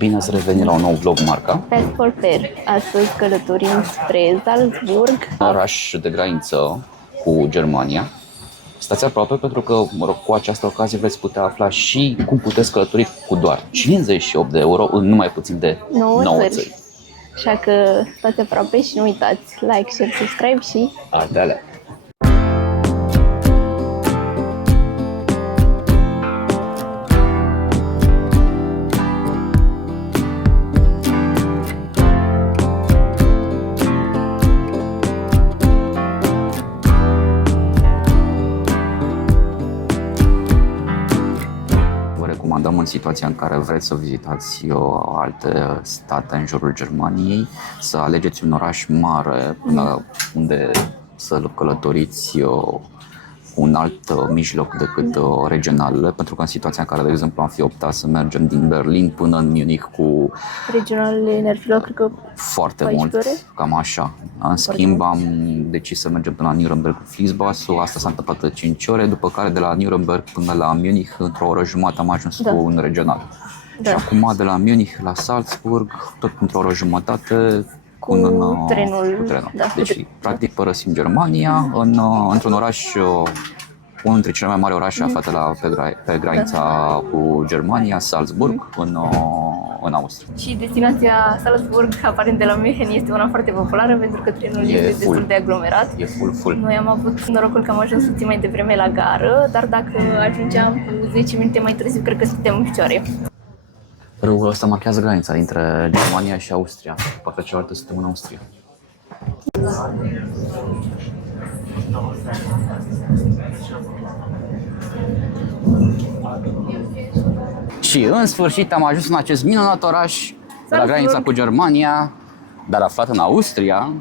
Bine ați revenit la un nou vlog, Marca. Fast for Fair. Astăzi călătorim spre Salzburg, Oraș de graniță cu Germania. Stați aproape pentru că, cu această ocazie veți putea afla și cum puteți călători cu doar 58 de euro în numai puțin de 9 țări. Așa că stați aproape și nu uitați like, share, subscribe și altele. Recomandăm în situația în care vreți să vizitați alte state în jurul Germaniei să alegeți un oraș mare unde să călătoriți un alt mijloc decât regionalele, pentru că în situația în care, de exemplu, am fi optat să mergem din Berlin până în Munich cu regionalele ne-ar fi luat, cred că, foarte mult, cam așa. În schimb, am decis să mergem până la Nuremberg cu Flixbus-ul, asta s-a întâmplat de 5 ore, după care de la Nuremberg până la Munich, într-o oră jumătate am ajuns cu un regional. Și acum de la Munich la Salzburg, tot într-o oră jumătate, cu trenul. Deci, practic, părăsim Germania într-un oraș, unul dintre cele mai mari orașe aflate pe granița cu Germania, Salzburg, în Austria. Și destinația Salzburg, aparent de la München, este una foarte populară pentru că trenul este destul de aglomerat. E full. Noi am avut norocul că am ajuns puțin mai devreme la gară, dar dacă ajungeam cu 10 minute mai târziu, cred că stăteam în picioare. Râul ăsta marchează granița dintre Germania și Austria. Partea cealaltă suntem în Austria. Și în sfârșit am ajuns în acest minunat oraș de la granița cu Germania, dar aflat în Austria,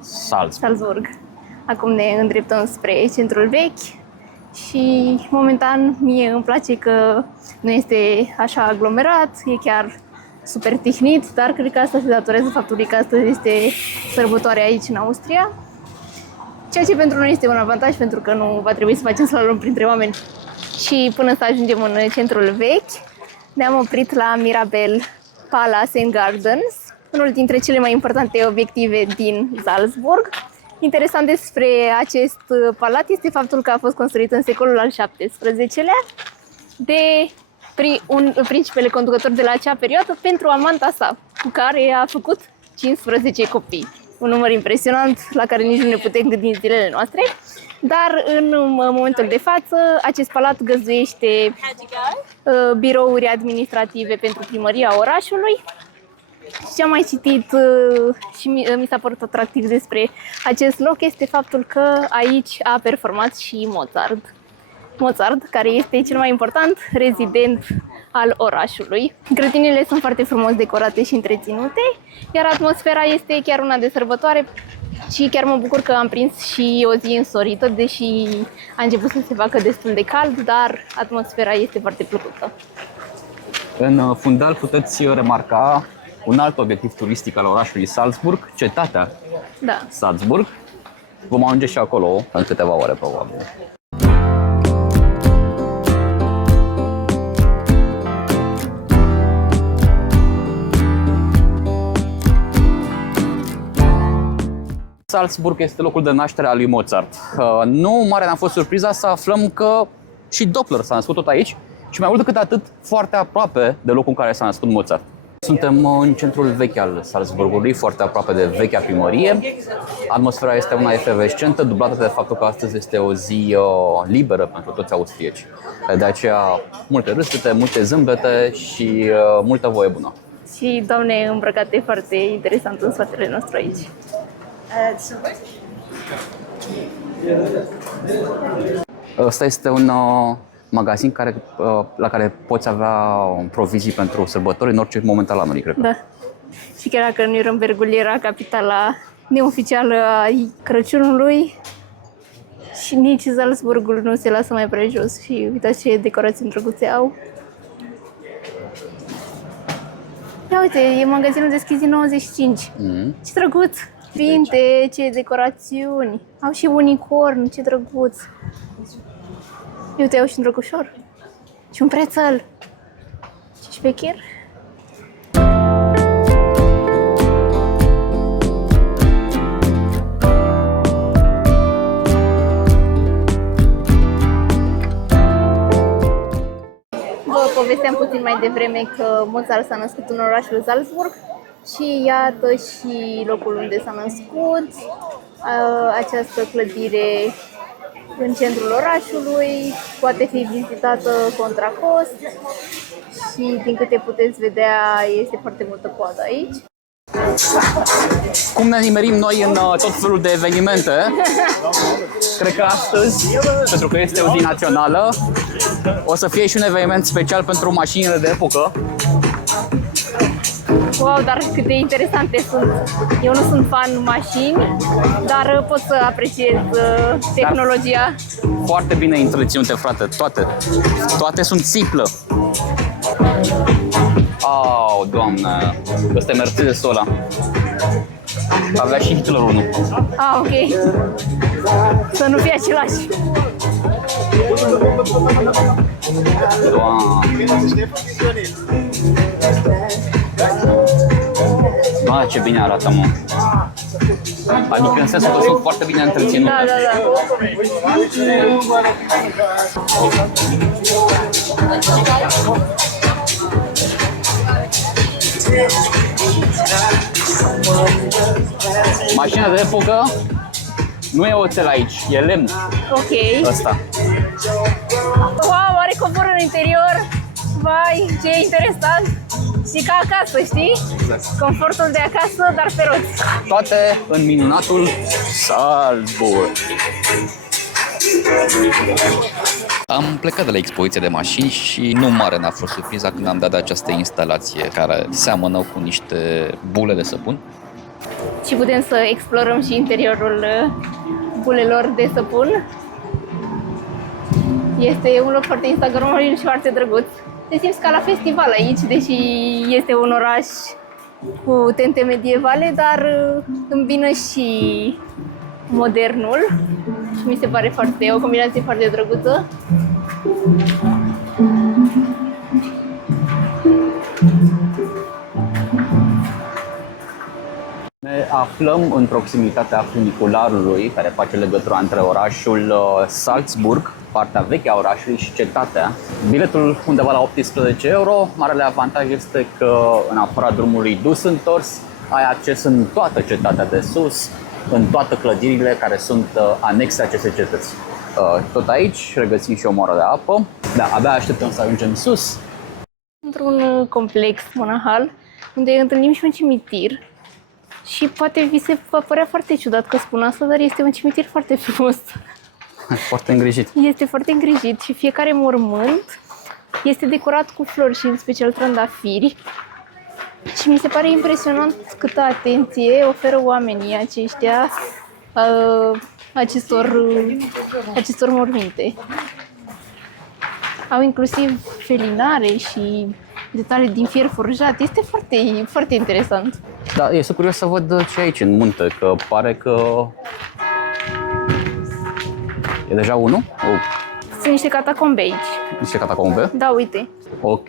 Salzburg. Acum ne îndreptăm spre centrul vechi și momentan mie îmi place că nu este așa aglomerat, e chiar super tihnit, dar cred că asta se datorează faptului că astăzi este sărbătoare aici în Austria, ceea ce pentru noi este un avantaj pentru că nu va trebui să facem slalom printre oameni. Și până să ajungem în centrul vechi, ne-am oprit la Mirabell Palace and Gardens, unul dintre cele mai importante obiective din Salzburg. Interesant despre acest palat este faptul că a fost construit în secolul al XVII-lea de un principele conducător de la acea perioadă pentru amanta sa, cu care a făcut 15 copii. Un număr impresionant la care nici nu ne putem gândi în zilele noastre. Dar în momentul de față, acest palat găzduiește birouri administrative pentru primăria orașului. Și ce am mai citit și mi s-a părut atractiv despre acest loc este faptul că aici a performat și Mozart, care este cel mai important rezident al orașului. Grădinile sunt foarte frumos decorate și întreținute, iar atmosfera este chiar una de sărbătoare. Și chiar mă bucur că am prins și o zi însorită, deși a început să se facă destul de cald, dar atmosfera este foarte plăcută. În fundal puteți remarca un alt obiectiv turistic al orașului Salzburg, cetatea Salzburg. Vom ajunge și acolo în câteva ore, probabil. Salzburg este locul de naștere al lui Mozart. Nu mare ne-a fost surpriza să aflăm că și Doppler s-a născut tot aici și mai mult decât atât, foarte aproape de locul în care s-a născut Mozart. Suntem în centrul vechi al Salzburgului, foarte aproape de vechea primărie. Atmosfera este una efervescentă, dublată de faptul că astăzi este o zi liberă pentru toți austrieci. De aceea, multe râsete, multe zâmbete și multă voie bună. Și doamne îmbrăcate foarte interesant în spatele nostru aici. Ăsta este un magazin la care poți avea provizii pentru sărbători în orice moment al anului, cred. Da. Și chiar dacă Nurembergul era capitala neoficială a Crăciunului, și nici Salzburgul nu se lasă mai prejos. Și uitați ce decorații drăguțe au. Ia uite, e magazinul deschis din 95. Ce drăguț! Pinte, ce decorațiuni! Au și unicorn, ce drăguț! Uite, au și un drăgușor. Și un prețel. Ce șmecher! mai devreme că Mozart s-a născut în orașul Salzburg și iată și locul unde s-a născut, această clădire în centrul orașului, poate fi vizitată contra cost și din câte puteți vedea este foarte multă coadă aici. Cum ne nimerim noi în tot felul de evenimente, cred că astăzi, pentru că este o zi națională, o să fie și un eveniment special pentru mașinile de epocă. Wow, dar cât de interesante sunt. Eu nu sunt fan mașini, dar pot să apreciez tehnologia. Foarte bine întreținute, frate, toate sunt țiplă. Oh, Doamne, ăsta e Mercedes-ul ăla. Avea și Hitler 1. Ah, ok. Să nu fie același. Doamne. Doamne, ce bine arată, mă. Adică în sensul că sunt foarte bine întreținute. Da, da, da. Mașina de epocă nu e oțel aici, e lemn. Ok. Ăsta. Wow, are covor în interior. Vai, ce interesant. Și ca acasă, știi? Exact. Confortul de acasă, dar pe roți. Toate în minunatul Salzburg. Am plecat de la expoziția de mașini și nu mare n-a fost surpriza când am dat de această instalație care seamănă cu niște bule de săpun. Și putem să explorăm și interiorul bulelor de săpun. Este un loc foarte instagramabil și foarte drăguț. Te simți ca la festival aici, deși este un oraș cu tente medievale, dar îmbină și modernul și mi se pare o combinație foarte drăguță. Ne aflăm în proximitatea funicularului care face legătura între orașul Salzburg, partea veche a orașului, și cetatea. Biletul undeva la 18 euro. Marele avantaj este că în afara drumului dus-întors ai acces în toată cetatea de sus, în toate clădirile care sunt anexe acestei cetăți. Tot aici regăsim și o moară de apă. Da, abia așteptăm să ajungem sus. Într-un complex monahal unde întâlnim și un cimitir. Și poate vi se va părea foarte ciudat că spun asta, dar este un cimitir foarte frumos. Foarte îngrijit. Este foarte îngrijit și fiecare mormânt este decorat cu flori și în special trandafiri. Și mi se pare impresionant câtă atenție oferă oamenii aceștia acestor morminte. Au inclusiv felinare și detalii din fier forjat. Este foarte, foarte interesant. Da, sunt curios să văd ce e aici în munte, că pare că e deja unul? Sunt niște catacombe aici. Niște catacombe? Da, uite. Ok.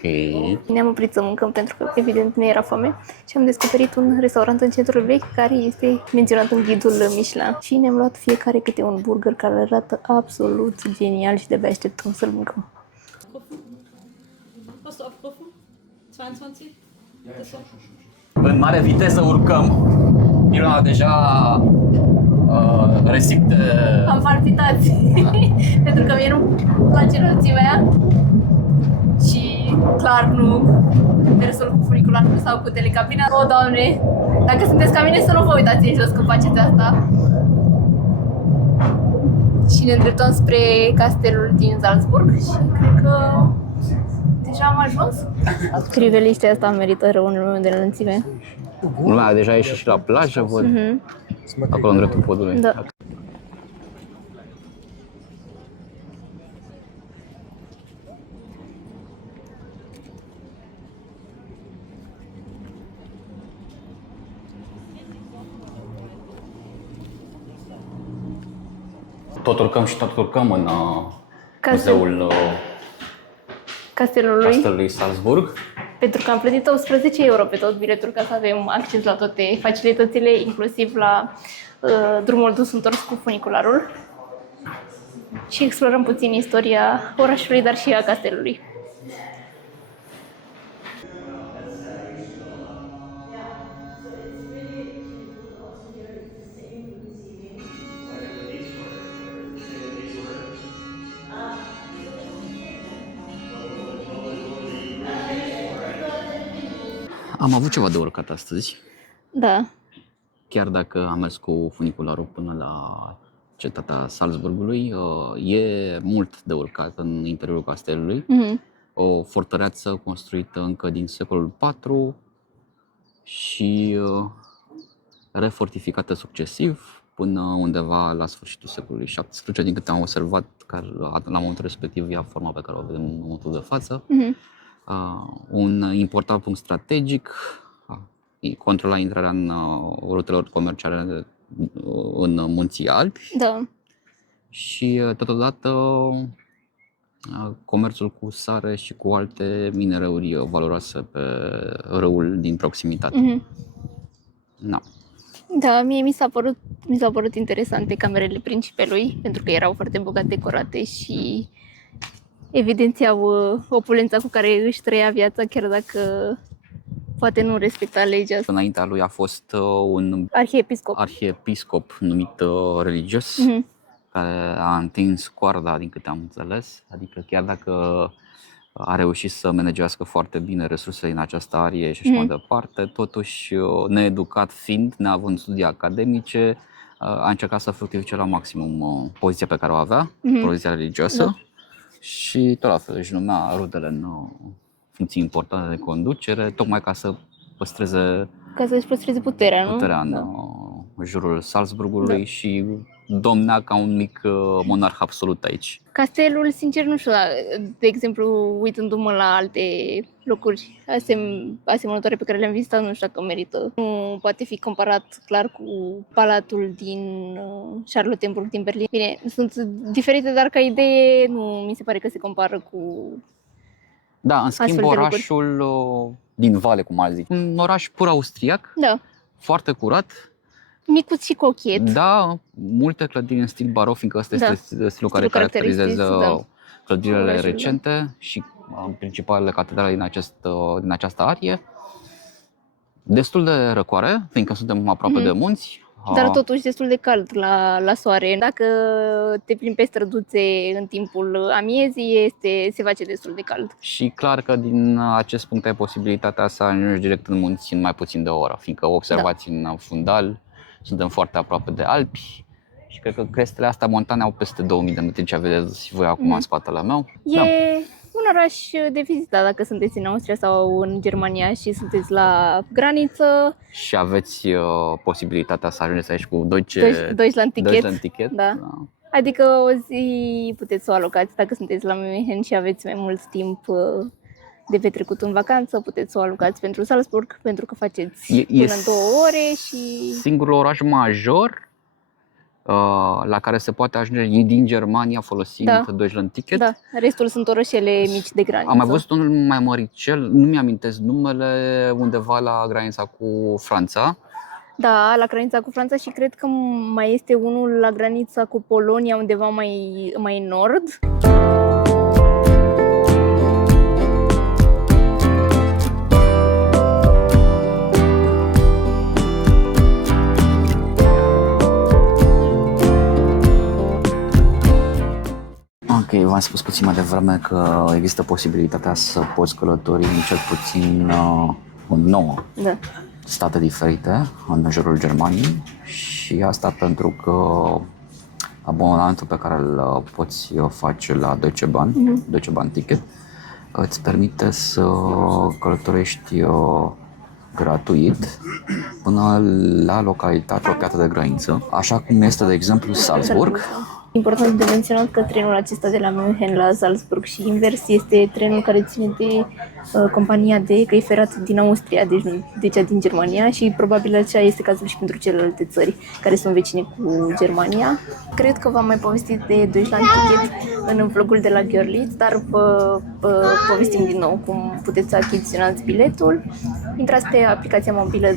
Ne-am oprit să mâncăm pentru că, evident, ne era foame și am descoperit un restaurant în centrul vechi care este menționat în ghidul Michelin. Și ne-am luat fiecare câte un burger care arată absolut genial și de-abia așteptăm să-l mâncăm. În mare viteză urcăm. Miruna deja resimte... Am palpitații, pentru că mie nu place înălțimea și clar nu mersul cu funicular sau cu telecabina. O, Doamne, dacă sunteți ca mine să nu vă uitați în jos când faceți asta. Și ne îndreptăm spre castelul din Salzburg și cred că deja am ajuns. Criveliștea asta merită răunul meu de înălțime. Lumea deja a ieșit și la plajă, văd. Acolo în dreptul podului. Da. Tot urcăm și tot urcăm în muzeul castelului Salzburg. Pentru că am plătit 18 euro pe tot biletul ca să avem acces la toate facilitățile, inclusiv la drumul dus întors cu funicularul. Și explorăm puțin istoria orașului, dar și a castelului. Am avut ceva de urcat astăzi, Da. chiar dacă am mers cu funicularul până la cetatea Salzburgului. E mult de urcat în interiorul castelului. Mhm. O fortăreață construită încă din secolul IV și refortificată succesiv până undeva la sfârșitul secolului XVII, din câte am observat, că la momentul respectiv ia forma pe care o vedem în momentul de față. Mhm. Un important punct strategic, controla intrarea în rutelor comerciale în Munții Alpi Da. și totodată comerțul cu sare și cu alte minereuri valoroase pe râul din proximitate. Mhm. Da. Da, mie mi s-au părut interesante camerele principelui, pentru că erau foarte bogat decorate și evidențiau opulența cu care își trăia viața, chiar dacă poate nu respecta legea. Înaintea lui a fost un Arhiepiscop. arhiepiscop numit religios, Mhm. care a întins coarda, din câte am înțeles, adică chiar dacă a reușit să managească foarte bine resursele în această arie și așa mai departe, totuși, needucat fiind, neavând studii academice, a încercat să fructifice la maximum poziția pe care o avea, poziția religioasă, Da. și tot la fel își numea rudele în funcții importante de conducere, tocmai ca să păstreze Ca să-și păstreze puterea, nu? puterea în Da. jurul Salzburgului și domnea ca un mic monarh absolut aici. Castelul, sincer, nu știu, de exemplu, uitându-mă la alte locuri asemănătoare pe care le-am vizitat, nu știu dacă merită. Nu poate fi comparat clar cu palatul din Charlottenburg din Berlin. Bine, sunt diferite, dar ca idee nu mi se pare că se compară cu... Da, în schimb, Astfel de locuri. orașul din Vale, cum ar zice, un oraș pur austriac, Da, foarte curat, micuț și cochet. da, multe clădiri în stil baroc, fiindcă ăsta Da. este stilul care caracteristic, caracterizează da, clădirile orașul, da. recente și principalele catedrale din această arie. Destul de răcoare, fiindcă suntem aproape de munți. Dar totuși destul de cald la soare. Dacă te plimbi pe străduțe în timpul amiezii, se face destul de cald. Și clar că din acest punct ai posibilitatea să ajungi direct în munți în mai puțin de o oră, fiindcă observați în fundal, suntem foarte aproape de Alpi și cred că crestele astea montane au peste 2000 de metri, ce vedeți voi acum în spatele meu. E un oraș de vizitat dacă sunteți în Austria sau în Germania și sunteți la graniță. Și aveți posibilitatea să ajungeți aici cu Deutsche Deutschland-Ticket. Ticket. Da. Adică o zi puteți să o alocați dacă sunteți la München și aveți mai mult timp de petrecut în vacanță, puteți să o alocați pentru Salzburg, pentru că faceți până în 2 ore și... Singurul oraș major la care se poate ajunge din Germania folosind Deutschland Ticket. Da, restul sunt orășele mici de graniță. Am mai văzut unul mai măricel, nu mi-amintesc numele, undeva la granița cu Franța. Da, la granița cu Franța și cred că mai este unul la granița cu Polonia, undeva mai în nord. Ok, v-am spus puțin mai devreme că există posibilitatea să poți călători în cel puțin în 9 state diferite în jurul Germaniei și asta pentru că abonamentul pe care îl poți face la Deutsche Bahn, Deutsche Bahn Ticket, îți permite să călătorești gratuit până la localitatea apropiată de graniță, așa cum este, de exemplu, Salzburg. Important de menționat că trenul acesta de la München la Salzburg și invers este trenul care ține de compania de căi ferate din Austria, deci nu de cea din Germania și probabil acela este cazul și pentru celelalte țări care sunt vecine cu Germania. Cred că v-am mai povestit de Deutschland Ticket în vlogul de la Görlitz, dar vă povestim din nou cum puteți să achiziționați biletul. Intrați pe aplicația mobilă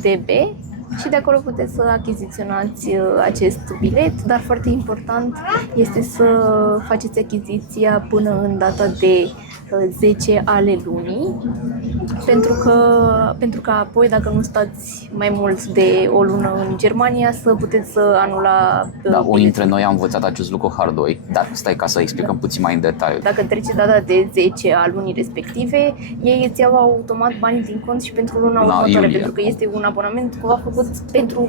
DB și de acolo puteți să achiziționați acest bilet, dar foarte important este să faceți achiziția până în data de 10 ale lunii, pentru că apoi, dacă nu stați mai mult de o lună în Germania, să puteți să anula. Da, unii dintre noi am învățat acest lucru hard way, dar stai ca să explicăm puțin mai în detaliu. Dacă trece data de 10 a lunii respective, ei îți iau automat banii din cont și pentru luna următoare, iulie. pentru că este un abonament cumva făcut pentru.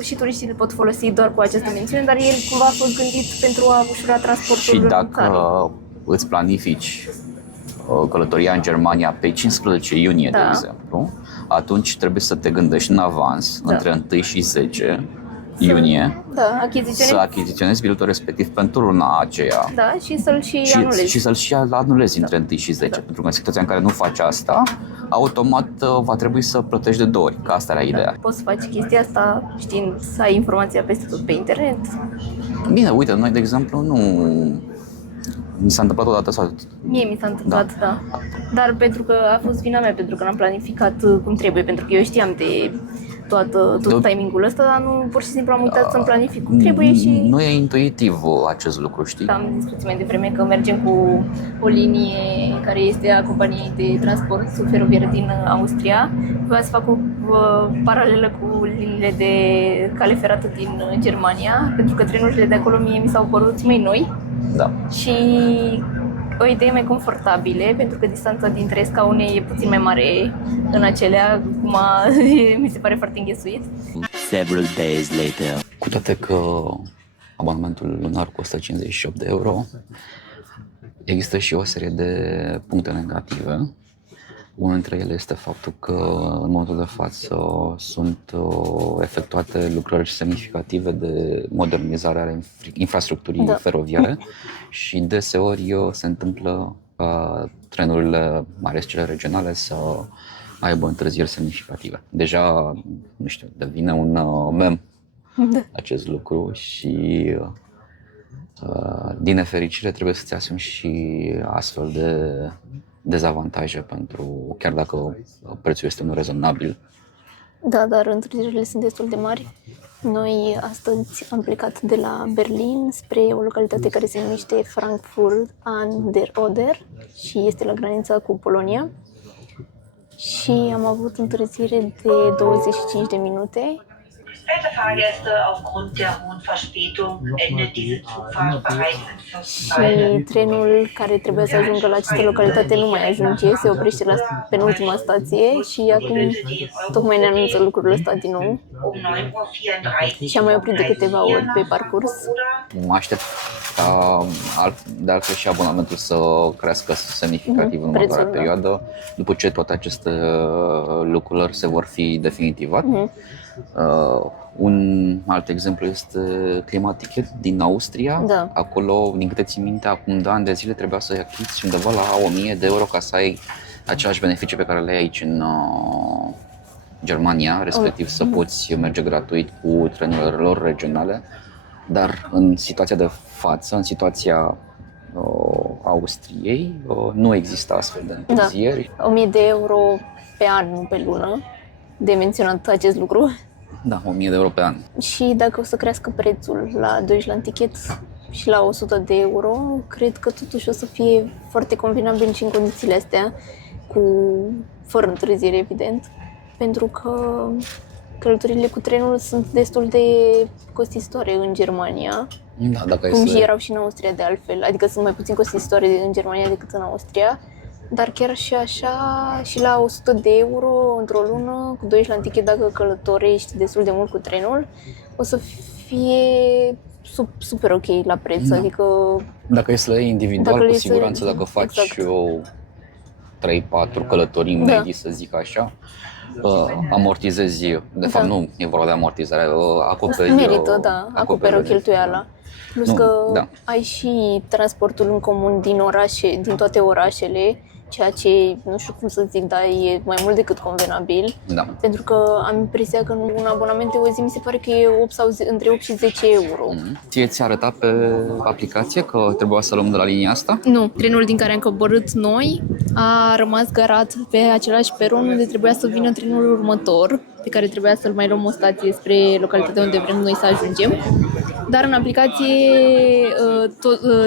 Și turiștii îl pot folosi doar cu această mențiune, dar el cumva a fost gândit pentru a ușura transportul Și în dacă țară. îți planifici călătoria în Germania pe 15 iunie, de Da. exemplu, atunci trebuie să te gândești în avans, Da. între 1 și 10 iunie, Da, să achiziționezi biletul respectiv pentru luna aceea. Da, și să-l și anulezi. Și să-l și anulezi între 1 și 10, pentru că în situația în care nu faci asta, automat va trebui să plătești de 2 ori, că asta era ideea. Poți să faci chestia asta știind să ai informația peste tot pe internet. Bine, uite, noi, de exemplu, nu... Mi s-a întâmplat odată sau... Mie mi s-a întâmplat, da. Dar pentru că a fost vina mea, pentru că n-am planificat cum trebuie, pentru că eu știam de tot timingul ăsta, dar nu, pur și simplu am uitat să-mi planific cum trebuie și... Nu e intuitiv acest lucru, știi? Am discutat mai devreme că mergem cu o linie care este a companiei de transport feroviar din Austria. Vreau să fac o paralelă cu liniile de cale ferată din Germania, pentru că trenurile de acolo mie mi s-au părut mai noi. Da. Și o idee mai confortabile, pentru că distanța dintre scaune e puțin mai mare în acelea, mi se pare foarte înghesuit. Several days later. Cu toate că abonamentul lunar costă 58 de euro, există și o serie de puncte negative. Unul dintre ele este faptul că în momentul de față sunt efectuate lucrări semnificative de modernizare a infrastructurii feroviare și deseori se întâmplă trenurile, mai ales cele regionale, să aibă întârzieri semnificative. Deja, nu știu, devine un mem acest lucru și din nefericire trebuie să-ți asumi și astfel de dezavantaje pentru, chiar dacă prețul este unul rezonabil. Da, dar întârzierile sunt destul de mari. Noi astăzi am plecat de la Berlin spre o localitate care se numește Frankfurt an der Oder și este la granița cu Polonia. Și am avut întârziere de 25 de minute. Verehrte Fahrgäste, aufgrund der hohen Verspätung endet diese Zugfahrt bereits in Fürstenwalde. Și trenul care trebuia să ajungă la această localitate nu mai ajunge, se oprește la penultima stație și acum tocmai ne anunță lucrul ăsta din nou. Um 9:34 Și am mai oprit de câteva ori pe parcurs. Mă aștept ca de altfel și abonamentul să crească semnificativ în următoarea perioadă, după ce toate aceste lucruri se vor fi definitivat. Un alt exemplu este Climatichet din Austria. Da. Acolo, din câte țin minte, acum 2 ani de zile trebuia să achizi undeva la 1000 de euro ca să ai aceleași beneficii pe care le ai aici în Germania, respectiv să poți merge gratuit cu trenurile lor regionale. Dar în situația de față, în situația Austriei, nu există astfel de întârzieri. Da. 1000 de euro pe an, nu pe lună, de menționat acest lucru. Da, 1000 de euro pe an. Și dacă o să crească prețul la Deutschland Ticket și la 100 de euro, cred că totuși o să fie foarte convenabil și în condițiile astea, fără întârziere, evident, pentru că călătorile cu trenul sunt destul de costisitoare în Germania, Da, dacă cum și erau și în Austria de altfel, adică sunt mai puțin costisitoare în Germania decât în Austria, dar chiar și așa, și la 100 de euro într-o lună, cu Deutschland Ticket, dacă călătorești destul de mult cu trenul, o să fie super ok la preț, adică... Dacă e să le iei individual, cu siguranță, dacă faci o 3-4 călătorii medii, să zic așa, amortizezi, de fapt nu e vorba de amortizare, acoperi... Merită, acoperă cheltuiala. Plus că ai și transportul în comun din orașe, din toate orașele, ceea ce, nu știu cum să zic, dar e mai mult decât convenabil. Da. Pentru că am impresia că un abonament de o zi mi se pare că e între 8 și 10 euro. Ție ți-a arătat pe aplicație că trebuia să luăm de la linia asta? Nu, trenul din care am coborât noi a rămas garat pe același peron unde trebuia să vină trenul următor, pe care trebuia să-l mai luăm o stație spre localitatea unde vrem noi să ajungem. Dar în aplicație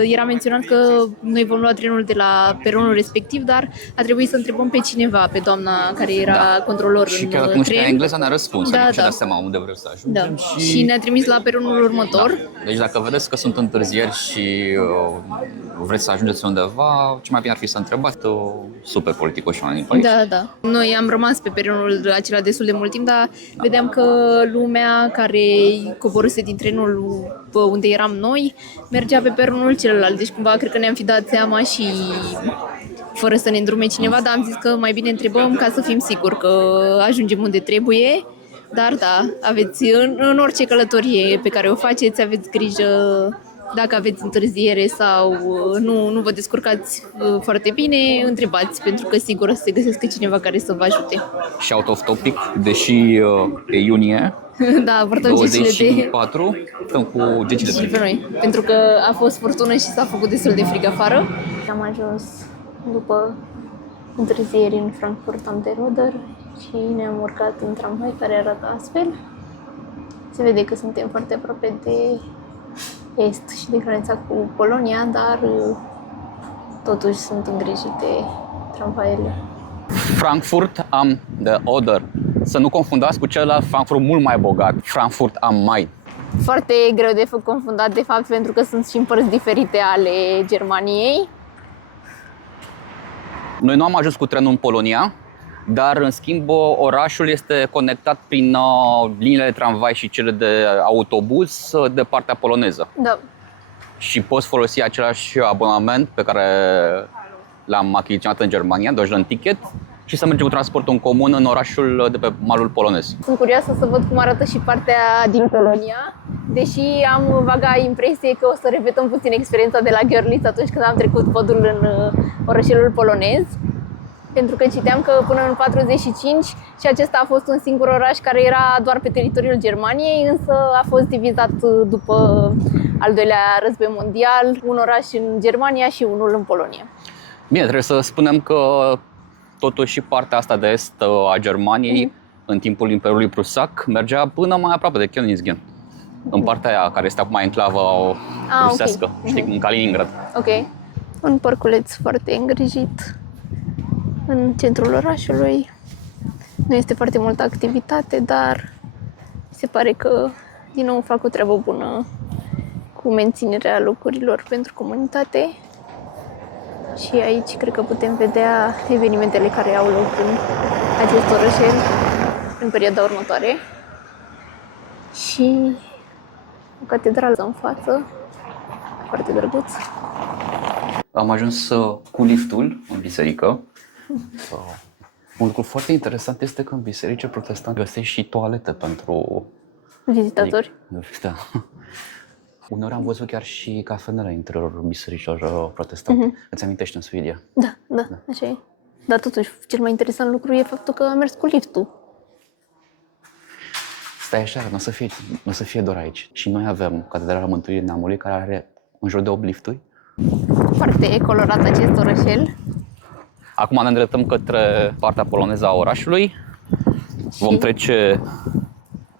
era menționat că noi vom lua trenul de la peronul respectiv, dar a trebuit să întrebăm pe cineva, pe doamna care era controlor Și în chiar dacă nu știa tren. engleza, ne-a răspuns, Da, adică și-a da. dat seama unde vreau să Da. ajungem Și ne-a trimis la peronul următor. Deci dacă vedeți că sunt întârzieri și vreți să ajungeți undeva, ce mai bine ar fi să întrebați super politicoși oamenii pe aici. Da, da. Noi am rămas pe peronul acela destul de mult timp, dar vedeam că lumea care coborâse din trenul unde eram noi mergea pe peronul celălalt. Deci cumva cred că ne-am fi dat seama și fără să ne îndrume cineva, dar am zis că mai bine întrebăm ca să fim siguri că ajungem unde trebuie. Dar da, aveți în orice călătorie pe care o faceți, aveți grijă dacă aveți întârziere sau nu vă descurcați foarte bine, întrebați, pentru că sigur o să se găsească cineva care să vă ajute. Și out of topic, deși e iunie, Da, purtăm gecile de 24, stăm cu gecile și de pe noi, pentru că a fost furtună și s-a făcut destul de frig afară. Am ajuns după întârzieri în Frankfurt am Oder și ne-am urcat în tramvai care arată astfel. Se vede că suntem foarte aproape de est și de granița cu Polonia, dar totuși sunt îngrijite tramvaiele. Frankfurt am Oder. Să nu confundați cu celălalt Frankfurt mult mai bogat, Frankfurt am Main. Foarte greu de confundat, de fapt, pentru că sunt și în părți diferite ale Germaniei. Noi nu am ajuns cu trenul în Polonia, dar în schimb orașul este conectat prin liniile de tramvai și cele de autobuz de partea poloneză. Da. Și poți folosi același abonament pe care l-am achiziționat în Germania, Deutschland Ticket, și să mergem cu transportul în comun în orașul de pe malul polonez. Sunt curioasă să văd cum arată și partea din Polonia, deși am vaga impresie că o să repetăm puțin experiența de la Görlitz atunci când am trecut podul în orășelul polonez. Pentru că citeam că până în 45 și acesta a fost un singur oraș care era doar pe teritoriul Germaniei, însă a fost divizat după al doilea război mondial, un oraș în Germania și unul în Polonia. Bine, trebuie să spunem că totuși și partea asta de est a Germaniei, în timpul Imperiului Prusac, mergea până mai aproape de Königsberg. În partea aia care este acum enclavă rusească, ok. știi, în Kaliningrad. Ok. Un parculeț foarte îngrijit în centrul orașului. Nu este foarte multă activitate, dar se pare că din nou fac o treabă bună cu menținerea locurilor pentru comunitate. Și aici cred că putem vedea evenimentele care au loc în acest orășel în perioada următoare. Și o catedrală în față, foarte drăguț. Am ajuns cu liftul în biserică. Un lucru foarte interesant este că în biserici protestant găsești și toalete pentru Vizitatori. Da. Uneori am văzut chiar și cafenele în interiorul bisericilor protestante. Îți amintești în Suedia? Da, așa e. Dar totuși, cel mai interesant lucru e faptul că am mers cu liftul. Stai așa, nu o să fie doar aici. Și noi avem Catedrala Mântuirii Neamului, care are în jur de 8 lifturi. Foarte colorat acest orășel. Acum ne îndreptăm către partea poloneză a orașului. Vom trece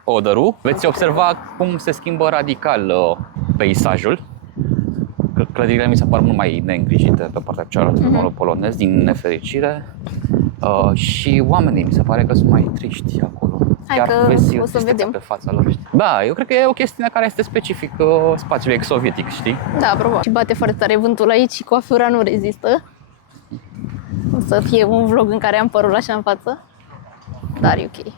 Oderul. Veți observa cum se schimbă radical peisajul. Clădirile mi se par mult mai neîngrijite pe partea cealaltă, pe malul polonez, din nefericire. Și oamenii mi se pare că sunt mai triști acolo. Hai Chiar că vezi o să tristețea vedem. pe fața lor. Da, eu cred că e o chestiune care este specifică spațiului ex-sovietic, știi? Da, probabil. Și bate foarte tare vântul aici și coafura nu rezistă. O să fie un vlog în care am părul așa în față. Dar e ok.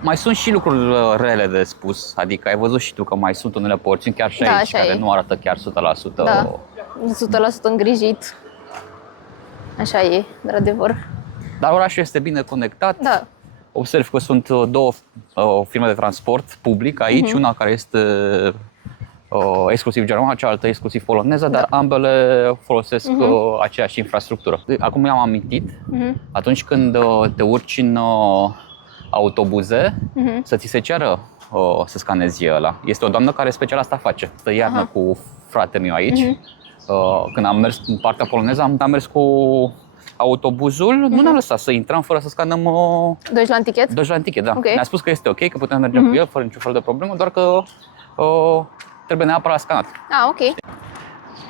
Mai sunt și lucruri rele de spus, adică ai văzut și tu că mai sunt unele porțiuni chiar și Da, aici, așa care e. nu arată chiar 100%. Da, 100% îngrijit. Așa e, într-adevăr. Dar orașul este bine conectat. Da. Observ că sunt două firme de transport public aici, una care este exclusiv germană, cealaltă exclusiv poloneză, dar ambele folosesc aceeași infrastructură. Acum mi-am amintit, atunci când te urci în autobuze, să ți se ceară să scanezi ăla. Este o doamnă care special asta face. Stă iarnă cu fratele meu aici. Când am mers în partea poloneză, am mers cu autobuzul, nu ne-a lăsat să intrăm fără să scanăm Deutschland Ticket? Deutschland Ticket, da. Ok. Ne-a spus că este ok, că putem merge cu el fără niciun fel de problemă, doar că trebuie neapărat scanat. Ah, ok.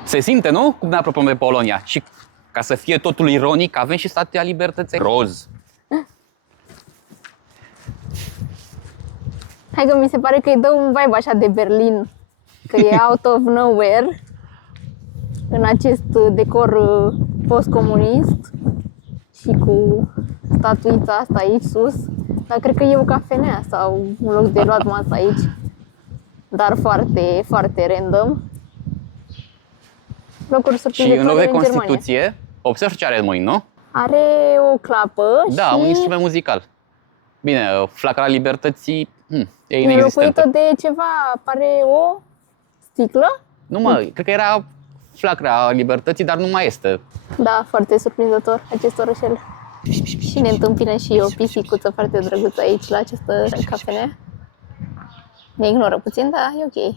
Se simte, nu? Cum ne apropiem de Polonia. Și ca să fie totul ironic, avem și Statua Libertății roz. Hai că mi se pare că îi dă un vibe așa de Berlin. Că e out of nowhere în acest decor post-comunist și cu statuița asta aici sus. Dar cred că e o cafenea sau un loc de luat masă aici. Dar foarte, foarte random. Locuri Și surprinzătoare în loc de în Germania. Constituție, observ ce are în mâini, nu? Are o clapă Da, și un instrument muzical. Bine, flacăra libertății e înlocuită inexistentă. de ceva, pare o sticlă. Nu mă, cred că era flacăra libertății, dar nu mai este. Da, foarte surprinzător acest orășel. Și ne întâmpină și o pisicuță foarte drăguță aici la această cafenea. Ne ignoră puțin, dar e ok.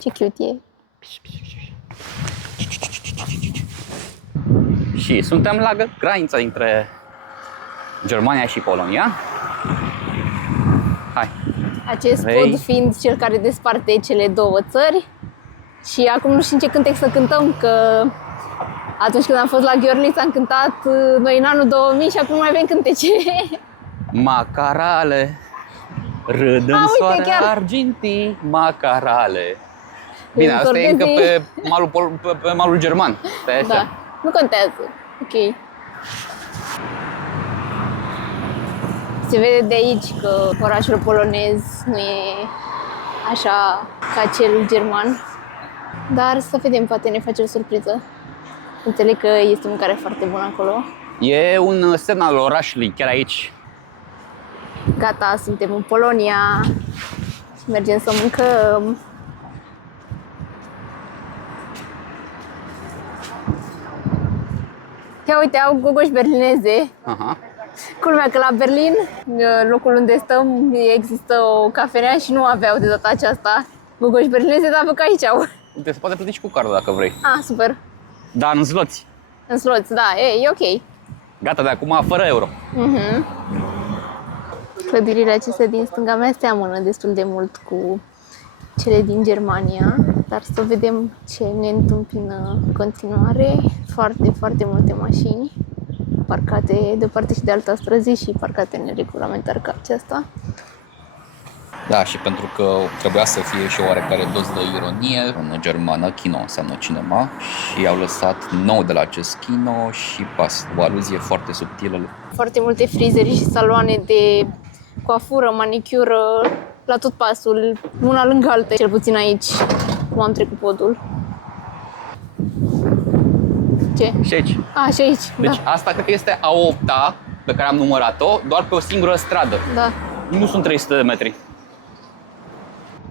Ce cute e. Și suntem la granița dintre Germania și Polonia. Hai. Acest Vrei? pod fiind cel care desparte cele două țări. Și acum nu știu în ce cântec să cântăm, că atunci când am fost la Görlitz am cântat noi în anul 2000 și acum nu mai avem cântece. Macarale, râd în uite, soare chiar. argintii, macarale. Bine, În asta e încă Tordeții. pe malul german. Stai așa. Da, nu contează. Ok. Se vede de aici că orașul polonez nu e așa ca cel german. Dar să vedem, poate ne face o surpriză. Înțeleg că este mâncare foarte bună acolo. E un semn al orașului, chiar aici. Gata, suntem în Polonia și mergem să mâncăm. Ia uite, au gogoși berlineze. Aha. Culmea că la Berlin, locul unde stăm, există o cafenea și nu aveau de data aceasta gogoși berlineze, dar văd că aici au. Uite, se poate plăti și cu cardul dacă vrei. Ah, super. Dar în zloți. În sloți, da, e ok. Gata, de acum fără euro. Clădirile acestea din stânga mea seamănă destul de mult cu cele din Germania, dar să vedem ce ne întâmpină în continuare. Foarte, foarte multe mașini parcate de o parte și de alta străzii și parcate neregulamentar ca aceasta. Da, și pentru că trebuia să fie și o oarecare doză de ironie, în germană, kino înseamnă cinema, și au lăsat nou de la acest kino și pas, o aluzie foarte subtilă. Foarte multe frizeri și saloane de coafură, manicură, la tot pasul, una lângă alta, cel puțin aici, cum am trecut podul. Ce? Și aici. A, și aici, Deci asta cred că este a 8-a pe care am numărat-o, doar pe o singură stradă. da. Nu sunt 300 de metri.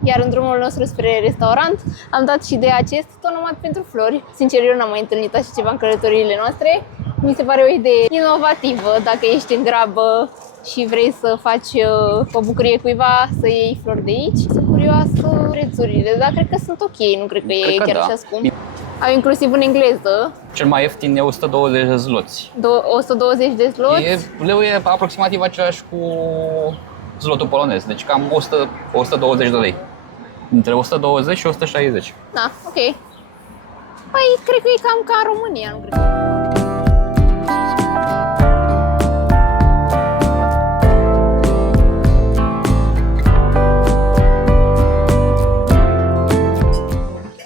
Iar în drumul nostru spre restaurant am dat și de acest tonomat pentru flori. Sincer, eu n-am mai întâlnit așa ceva în călătoriile noastre. Mi se pare o idee inovativă dacă ești în grabă și vrei să faci o bucurie cuiva, să iei flori de aici. Sunt curioasă prețurile, dar cred că sunt ok, nu cred că e Cred că chiar da. așa scump. Au inclusiv în engleză, Cel mai ieftin e 120 de zloți. 120 de zloți. Leul e aproximativ același cu zlotul polonez, deci cam 120 de lei. Între 120 și 160. Da, ok. Păi, cred că e cam ca în România, nu cred că...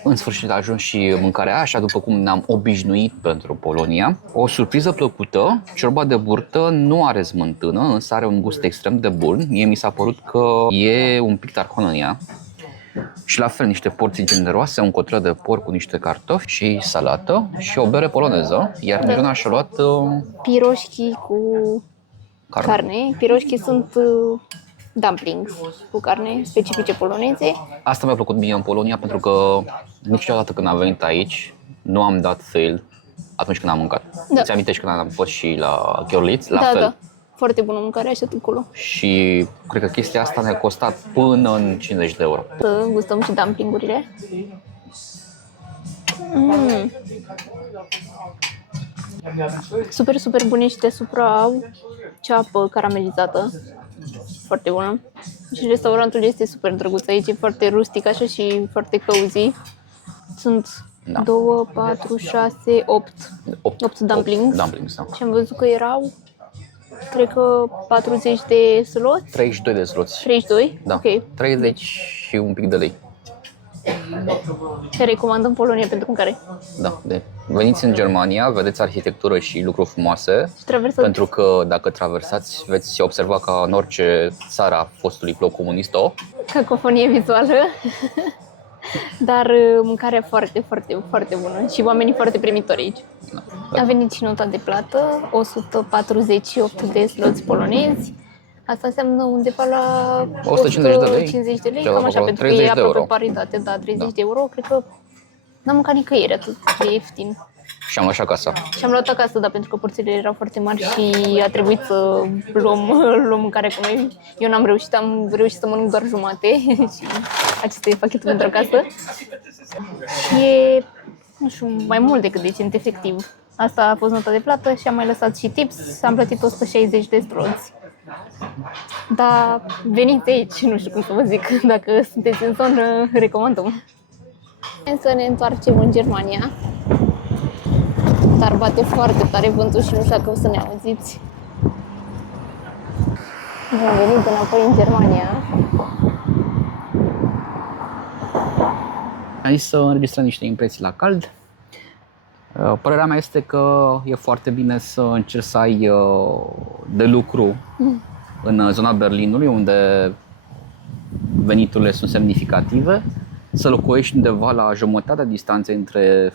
În sfârșit a ajuns și mâncarea, așa după cum ne-am obișnuit pentru Polonia. O surpriză plăcută, ciorba de burtă nu are smântână, însă are un gust extrem de bun. Mie mi s-a părut că e un pic tarhon în ea. Și la fel niște porții generoase, un cotlet de porc cu niște cartofi și salată și o bere poloneză. Iar Miruna și-a luat Piroșchi cu carne. carne. Piroșchi sunt dumplings cu carne specifice poloneze. Asta mi-a plăcut mie în Polonia pentru că niciodată când am venit aici nu am dat fail atunci când am mâncat. Da. Îți amintești când am fost și la Görlitz? La Da, fel. da. Foarte bună mâncare așa acolo. Și cred că chestia asta ne-a costat până în 50 de euro. Să gustăm și dumplingurile. Super, super bune și deasupra au ceapă caramelizată. foarte bună. Și restaurantul este super drăguț. Aici e foarte rustic așa și foarte cozy. Sunt 2, 4, 6, 8 dumplings. Dumplings, da. Și am văzut că erau, cred că 40 de sloți. 32 de zloți. 32? Da. Ok. 30 și un pic de lei. Te recomand în Polonia pentru mâncare. Da. Veniți în Germania, vedeți arhitectură și lucruri frumoase. Și traversați. Pentru că dacă traversați, veți observa ca în orice țară a fostului bloc comunist Cacofonie vizuală. Dar mâncarea foarte, foarte, foarte bună și oamenii foarte primitori aici. A venit și nota de plată, 148 de zloți polonezi. Asta înseamnă undeva la 150 de lei. 150 de lei, Ceva cam așa, acolo, pentru că 30 e de aproape euro. paritate, da, 30 de euro. Cred că n-am mâncat nicăieri atât de ieftin. și am luat și acasă. Și am luat acasă, da, pentru că porțiile erau foarte mari și a trebuit să luăm mâncare cu noi. Eu n-am reușit, am reușit să mănânc doar jumate și acesta e pachetul pentru acasă. Și e, nu știu, mai mult decât decent, efectiv. Asta a fost nota de plată și am mai lăsat și tips, am plătit 160 de zloți. Dar veniți aici, nu știu cum să vă zic, dacă sunteți în zonă, recomandăm. Să ne întoarcem în Germania, dar bate foarte tare vântul și nu știu dacă o să ne auziți. Am venit înapoi în Germania. Am zis să înregistrăm niște impresii la cald. Părerea mea este că e foarte bine să încerci să ai de lucru în zona Berlinului, unde veniturile sunt semnificative, să locuiești undeva la jumătatea distanței între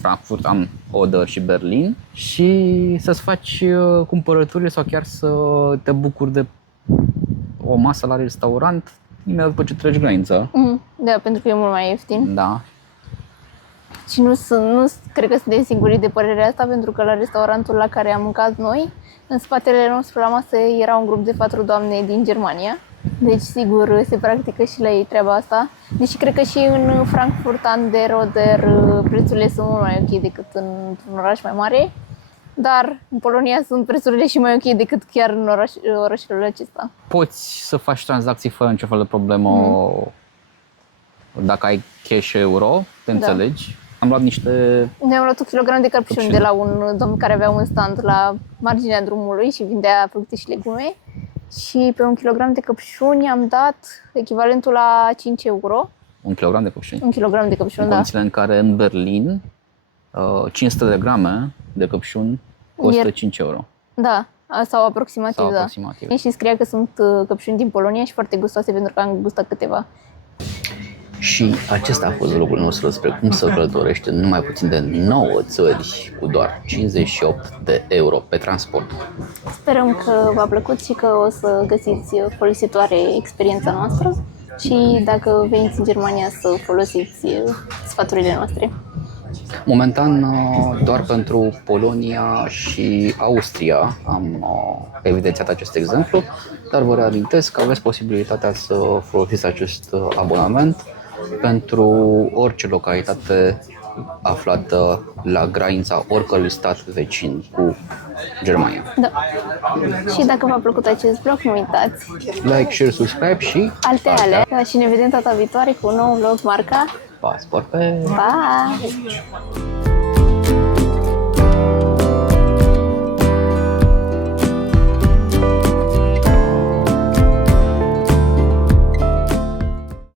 Frankfurt am Oder și Berlin și să-ți faci cumpărăturile sau chiar să te bucuri de o masă la restaurant imediat după ce treci granița. Da, pentru că e mult mai ieftin. Da. Și nu cred că suntem singurii de părerea asta, pentru că la restaurantul la care am mâncat noi, în spatele nostru la masă era un grup de 4 doamne din Germania. Deci, sigur, se practică și la ei treaba asta. Deși cred că și în Frankfurt an der Oder prețurile sunt mult mai ok decât într-un oraș mai mare. Dar în Polonia sunt prețurile și mai ok decât chiar în orașul acesta. Poți să faci tranzacții fără niciun fel de problemă dacă ai cash euro, te înțelegi. Am luat niște... Noi am luat 1 kg de căpșuni de la un domn care avea un stand la marginea drumului și vindea fructe și legume. Și pe 1 kg de căpșuni am dat echivalentul la 5 euro. 1 kg de căpșuni. 1 kg de căpșuni, în da. condițiile în care în Berlin 500 de grame de căpșuni costă 5 euro. Da, sau aproximativ, Sau da. aproximativ. Și scria că sunt căpșuni din Polonia și foarte gustoase, pentru că am gustat câteva. Și acesta a fost vlogul nostru despre cum să călătorești în numai puțin de 9 țări cu doar 58 de euro pe transport. Sperăm că v-a plăcut și că o să găsiți folositoare experiența noastră și dacă veniți în Germania să folosiți sfaturile noastre. Momentan doar pentru Polonia și Austria am evidențiat acest exemplu, dar vă reamintesc că aveți posibilitatea să folosiți acest abonament pentru orice localitate aflată la granița oricărui stat vecin cu Germania. Da. Și dacă v-a plăcut acest vlog, nu uitați Like, share, subscribe și altele. Și ne vedem data viitoare cu un nou vlog marca Pasport pe... Pa!